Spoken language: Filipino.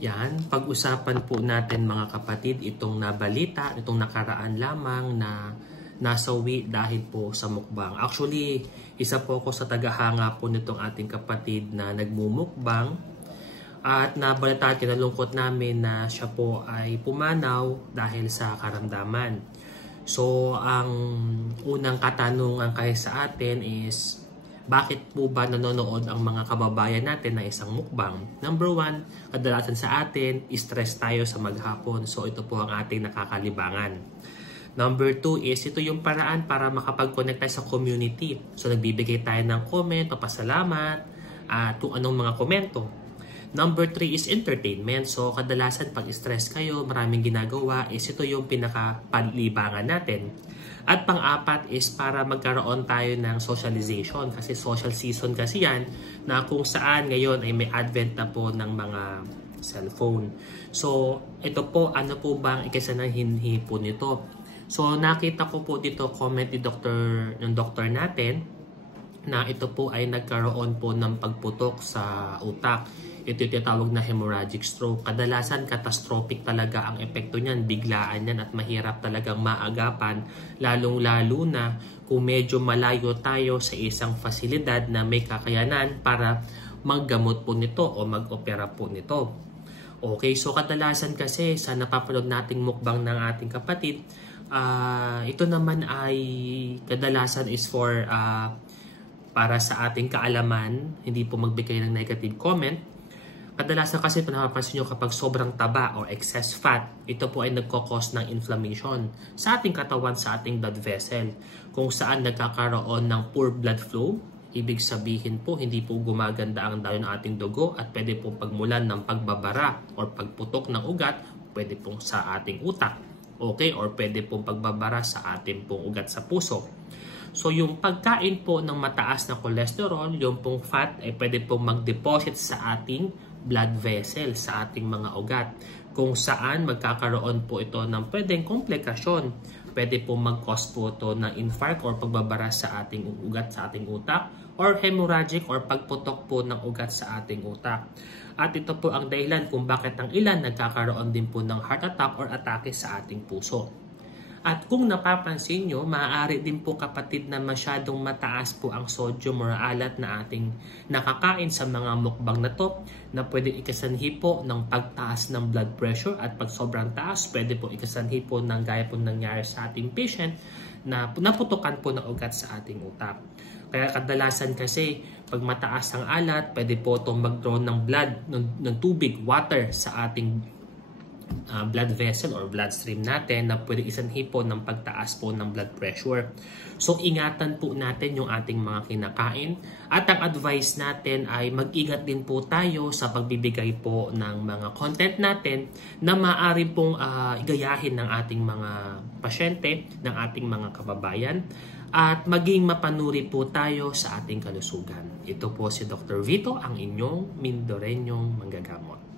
Yan, pag-usapan po natin mga kapatid itong nabalita, itong nakaraan lamang na nasawi dahil po sa mukbang. Actually, isa po ako sa tagahanga po nitong ating kapatid na nagmumukbang at nabalita at kinalungkot namin na siya po ay pumanaw dahil sa karamdaman. So, ang unang katanungan kahit sa atin is, bakit po ba nanonood ang mga kababayan natin na isang mukbang? Number one, kadalasan sa atin, stress tayo sa maghapon. So ito po ang ating nakakalibangan. Number two is, ito yung paraan para makapag-connect tayo sa community. So nagbibigay tayo ng comment, papasalamat, at kung anong mga komento. Number three is entertainment. So kadalasan pag stress kayo, maraming ginagawa, is ito yung pinaka-panlibangan natin. At pang-apat is para magkaroon tayo ng socialization kasi social season kasi yan na kung saan ngayon ay may advent na po ng mga cellphone. So ito po, ano po ba ang ikasanahinhi po nito? So nakita ko po dito comment ng doktor natin na ito po ay nagkaroon po ng pagputok sa utak. Ito yung tinatawag na hemorrhagic stroke. Kadalasan catastrophic talaga ang epekto niyan, biglaan yan at mahirap talagang maagapan, lalong-lalo na kung medyo malayo tayo sa isang fasilidad na may kakayanan para maggamot po nito o mag-opera po nito. Okay, so kadalasan kasi sa napapanood nating mukbang ng ating kapatid, ito naman ay kadalasan is for para sa ating kaalaman, hindi po magbigay ng negative comment. Kadalasan kasi ito napapansin nyo kapag sobrang taba o excess fat, ito po ay nagkakos ng inflammation sa ating katawan, sa ating blood vessel, kung saan nagkakaroon ng poor blood flow. Ibig sabihin po, hindi po gumaganda ang daloy ng ating dugo at pwede po pagmulan ng pagbabara o pagputok ng ugat, pwede po sa ating utak, okay, or pwede po pagbabara sa ating pong ugat sa puso. So yung pagkain po ng mataas na cholesterol, yung pong fat ay pwede pong mag-deposit sa ating blood vessel, sa ating mga ugat, kung saan magkakaroon po ito ng pwedeng komplikasyon. Pwede po mag-cause po ito ng infarct or pagbabara sa ating ugat, sa ating utak, or hemorrhagic or pagputok po ng ugat sa ating utak. At ito po ang dahilan kung bakit ang ilan nagkakaroon din po ng heart attack or atake sa ating puso. At kung napapansin nyo, maaari din po kapatid na masyadong mataas po ang sodium or alat na ating nakakain sa mga mukbang na to, na pwede ikasanhi po ng pagtaas ng blood pressure, at pag sobrang taas, pwede po ikasanhi po ng gaya po nangyari sa ating patient na naputukan po ng ugat sa ating utak. Kaya kadalasan kasi pag mataas ang alat, pwede po itong mag-draw ng blood, ng tubig, water sa ating blood vessel or bloodstream natin na pwede isanhi po ng pagtaas po ng blood pressure. So ingatan po natin yung ating mga kinakain, at ang advice natin ay mag-ingat din po tayo sa pagbibigay po ng mga content natin na maaari pong igayahin ng ating mga pasyente, ng ating mga kababayan, at maging mapanuri po tayo sa ating kalusugan. Ito po si Dr. Vito, ang inyong Mindoreñong manggagamot.